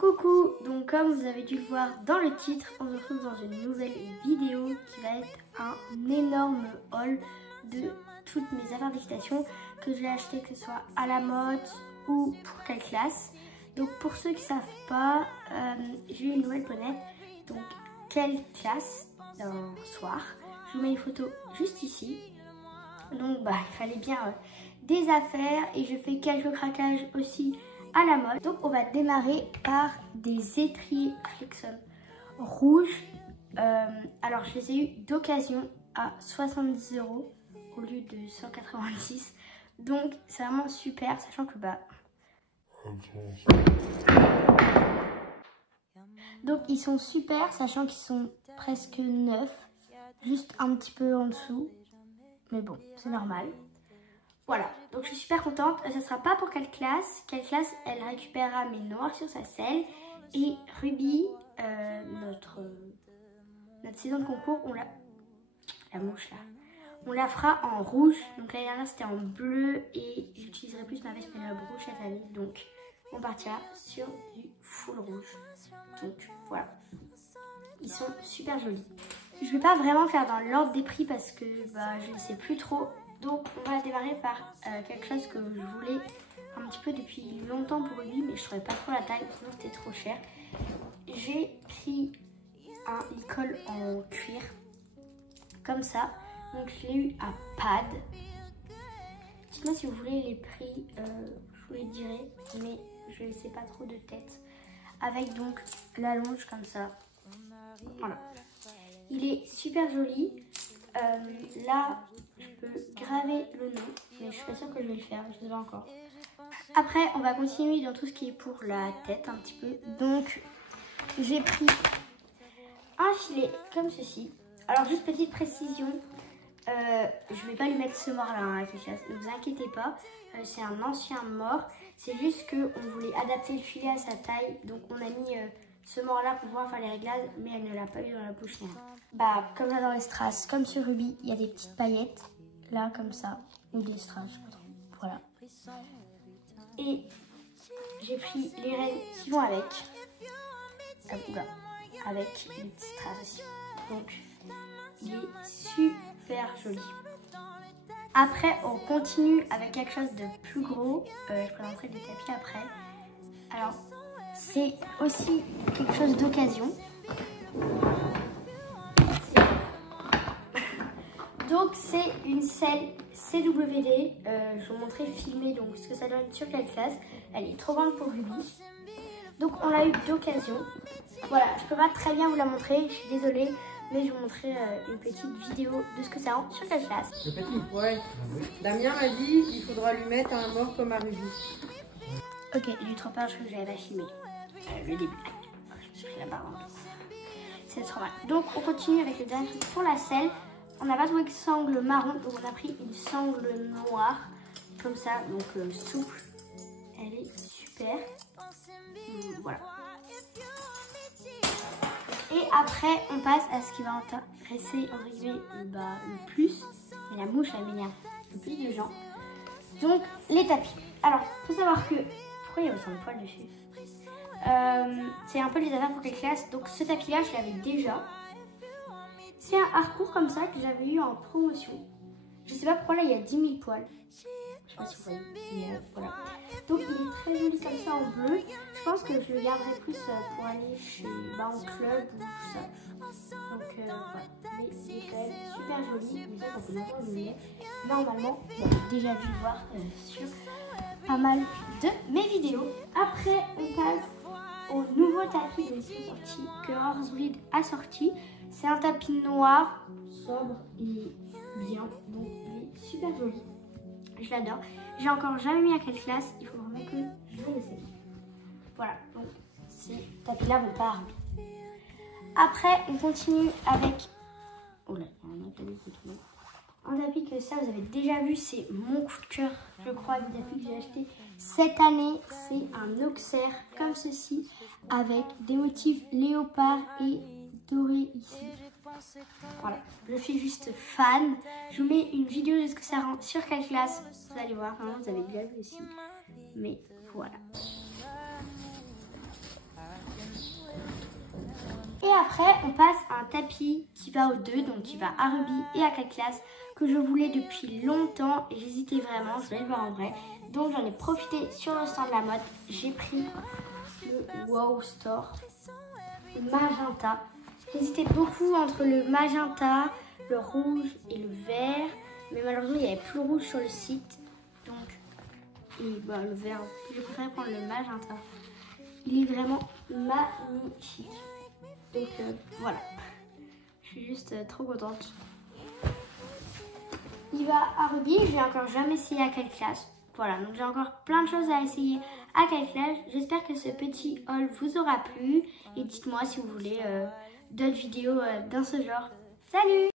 Coucou, donc comme vous avez dû le voir dans le titre, on se retrouve dans une nouvelle vidéo qui va être un énorme haul de toutes mes affaires d'équitation que j'ai acheté, que ce soit à la mode ou pour quelle classe. Donc pour ceux qui ne savent pas, j'ai eu une nouvelle poney, donc quelle classe d'un soir. Je vous mets une photo juste ici. Donc il fallait bien des affaires et je fais quelques craquages aussi à la mode. Donc on va démarrer par des étriers Flexon rouges. Alors je les ai eu d'occasion à 70 € au lieu de 190. Donc c'est vraiment super, sachant que donc ils sont super, sachant qu'ils sont presque neufs, juste un petit peu en dessous. Mais bon, c'est normal. Voilà, donc je suis super contente. Ça sera pas pour quelle classe. Quelle classe, elle récupérera mes noirs sur sa selle. Et Ruby, notre saison de concours, on la mouche là. On la fera en rouge. Donc l'année dernière c'était en bleu et j'utiliserai plus ma veste Penelope rouge cette année. Donc on partira sur du full rouge. Donc voilà, ils sont super jolis. Je vais pas vraiment faire dans l'ordre des prix parce que je ne sais plus trop. Donc on va démarrer par quelque chose que je voulais un petit peu depuis longtemps pour lui, mais je ne trouvais pas trop la taille, sinon c'était trop cher. J'ai pris un licol en cuir, comme ça. Donc je l'ai eu à Pad. Dites-moi si vous voulez les prix, je vous les dirai, mais je ne sais pas trop de tête. Avec donc la longe comme ça. Voilà. Il est super joli. Là, je peux graver le nom, mais je suis pas sûre que je vais le faire, je ne sais pas encore. Après, on va continuer dans tout ce qui est pour la tête un petit peu. Donc, j'ai pris un filet comme ceci. Alors, juste petite précision, je vais pas lui mettre ce mort là, hein, ne vous inquiétez pas. C'est un ancien mort. C'est juste qu'on voulait adapter le filet à sa taille, donc on a mis ce mort là pour pouvoir faire les réglages, mais elle ne l'a pas eu dans la bouche. Comme là dans les strass, comme sur Ruby, il y a des petites paillettes, là comme ça, ou des strass, je sais pas trop. Voilà. Et j'ai pris les règles qui vont avec. Avec les petits strass aussi. Donc, il est super joli. Après, on continue avec quelque chose de plus gros. Je présenterai des tapis après. Alors, c'est aussi quelque chose d'occasion. Donc c'est une selle CWD, je vais vous montrer filmé donc ce que ça donne sur quelle classe. Elle est trop grande pour Ruby. Donc on l'a eu d'occasion. Voilà, je peux pas très bien vous la montrer, je suis désolée, mais je vais vous montrer une petite vidéo de ce que ça rend sur quelle classe. Le petit, ouais. Damien m'a dit qu'il faudra lui mettre un mort comme à Ruby. Ok, j'ai trop peur, je crois que j'avais pas filmé. Le début. Je pris la barre. C'est trop mal. Donc on continue avec le dernier truc pour la selle. On n'a pas trouvé que sangle marron, donc on a pris une sangle noire, comme ça, donc souple. Elle est super. Voilà. Et après, on passe à ce qui va intéresser le plus. Et la mouche, elle m'énerve le plus de gens. Donc, les tapis. Alors, il faut savoir que... Pourquoi il y a autant de poils dessus? C'est un peu les affaires pour les classes. Donc, ce tapis-là, je l'avais déjà. C'est un hardcourt comme ça que j'avais eu en promotion. Je sais pas pourquoi là il y a 10 000 poils. Je sais pas si vous voyez. Mais voilà. Donc il est très joli comme ça en bleu. Je pense que je le garderai plus pour aller en club ou tout ça. Donc voilà. Mais il est quand même super joli. Donc ça peut maintenant le mettre. Normalement, vous avez déjà dû le voir sur pas mal de mes vidéos. Après on passe au nouveau tapis de sortie que Horsebreed a sorti. C'est un tapis noir, sobre et bien, donc il est super joli. Je l'adore. J'ai encore jamais mis à quelle classe, il faut vraiment que je l'essaye. Voilà, donc ces tapis-là vont pas arriver. Après, on continue avec... Oh là, il y a un tapis que ça, vous avez déjà vu, c'est mon coup de cœur, je crois, du tapis que j'ai acheté cette année. C'est un Auxerre comme ceci, avec des motifs léopard et doré ici. Voilà, je suis juste fan. Je vous mets une vidéo de ce que ça rend sur quelle classe. Vous allez voir, hein, vous avez déjà vu aussi. Mais voilà. Après, on passe à un tapis qui va aux deux, donc qui va à Ruby et à 4 classes, que je voulais depuis longtemps et j'hésitais vraiment, je voulais le voir en vrai. Donc j'en ai profité sur le stand de la mode. J'ai pris le Wow Store, le magenta. J'hésitais beaucoup entre le magenta, le rouge et le vert. Mais malheureusement, il n'y avait plus le rouge sur le site. Donc, le vert, j'ai préféré prendre le magenta. Il est vraiment magnifique. Donc voilà, je suis juste trop contente. Il va à Ruby, je l'ai encore jamais essayé à 4 classes. Voilà, donc j'ai encore plein de choses à essayer à 4 classes. J'espère que ce petit haul vous aura plu. Et dites-moi si vous voulez d'autres vidéos dans ce genre. Salut!